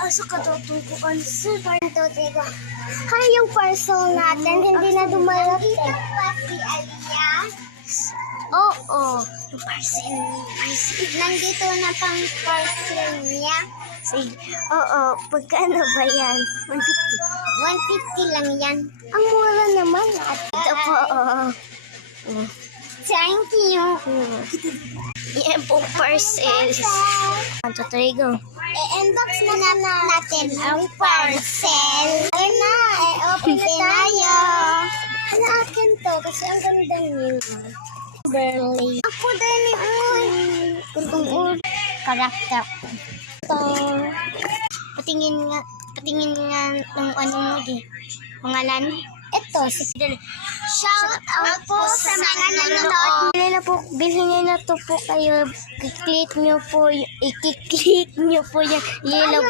Asa ka tutukuan sir? 1, 2, 3, go. Hi, yung parcel natin. Hindi na dumarating. Dito pa si Alias? Oo. Yung parcel. Nandito na pang parcel niya. Sige. Oo. Pagkano ba yan? 150. 150 lang yan. Ang mura naman. At ito po. Thank you. Yan po parcel. 1, 2, 3, go. I-unbox na natin ang parcel. Ayun na, open na tayo. Ano akin to? Kasi ang ganda niyo. Burley. Ako din yung karakter. Ito. Patingin nga ng ano mo di. Pangalan. Ito, si shout out po sa mga nanonood. Bilhin nyo na to po kayo. I-click nyo po yung yellow